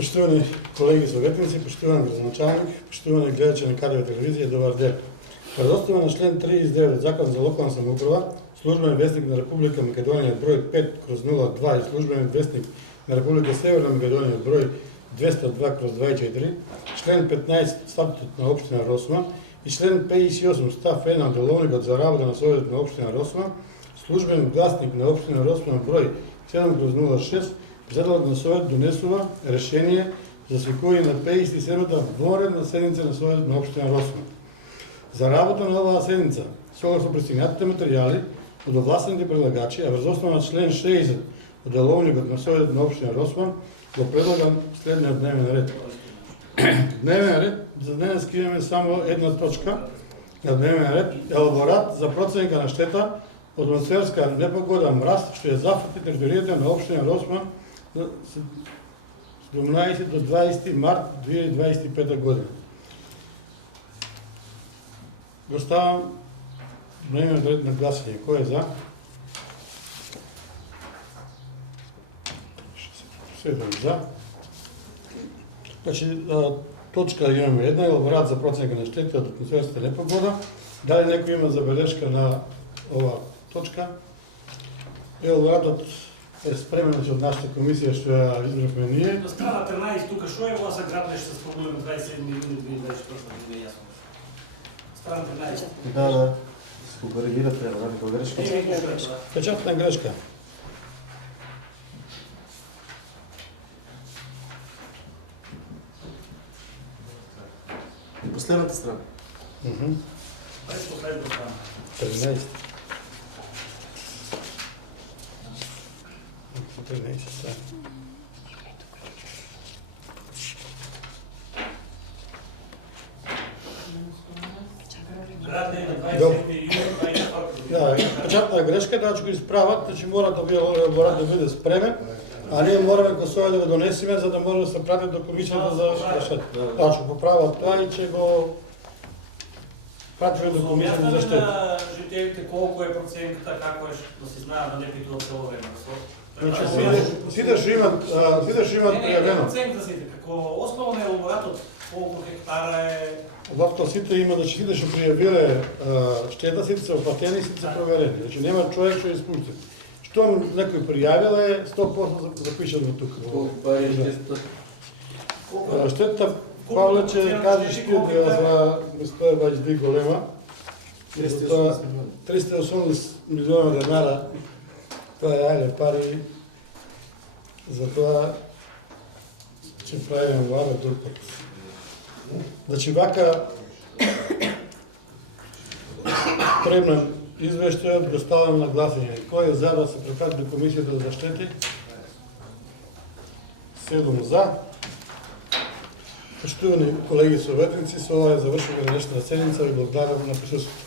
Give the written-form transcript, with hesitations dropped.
Поштувани колеги советници, поштувани градоначалник, поштувани гледачи на КДВ телевизија, добар ден. Предоставено на член 39 Закон за локална самоуправа, службен вестник на Република Македонија број 5/02 и службен вестник на Република Северна Македонија број 202/24, член 15 статут на општина Росма и член 58 став 1 од деловникот за работа на Советот на општина Росма, службен гласник на општина Росма број 7/06, Председателот на Совет донесува решение за свикување на 57-та вонредна седница на Советот на општина Росма. За работа на оваа седница, согласно пристигнатите материјали од овластените предлагачи, а врз основа на член 60 од деловникот на Советот на општина Росма, го предлагам следниот дневен ред. Дневен ред за денес имаме само една точка на дневен ред, елаборат за проценка на штета од атмосферска непогода мраз, што е зафати територијата на општина Росма 17 до 20 март 2025 година. Го ставам дневниот ред на гласање. Кој е за? 7 за. Значи, точка имаме една, елаборат за проценка на штети од атмосферската непогода. Дали некој има забелешка на ова точка? Елаборатот е спремен од нашата комисија што ја избравме ние. На страна 13 тука што е ова са граднешта с проблем 27 јуни 2024 година јасно. Страна 13. Да. Се коригирате, да, грешка. Печатна грешка. И последната страна. Последната страна. 13. 13 са. Градне на 27 јуни 2024 Да, печатна грешка, значи го исправат, значи мора да биде спремен, а ние мораме го соја да го донесеме за да може да се прати до комисијата за штет. Значи поправат тоа и ќе го пратиме до комисијата за штет. на жителите колку е проценката, како е да се знаат да не питуваат цело време. Значи сите што имат пријавено. Проценката сите, како основа на елаборатот, колку хектара е... Одавто сите има, значи сите што пријавиле штета, сите се оплатени, сите се проверени. Значи нема човек што е испуштен. Што некој пријавил е 100% запишано тука. Штета, Павле, че кажеш ти за 122 голема, 380 милиона денара, тоа е ајде пари, за тоа ќе правиме влада друг пат. Значи вака премнам извештајот, го ставам на гласање. Кој е за да се препрати до комисијата за штети? 7 за. Поштувани колеги советници, со ова е завршена денешната седница и благодарам на присуствието.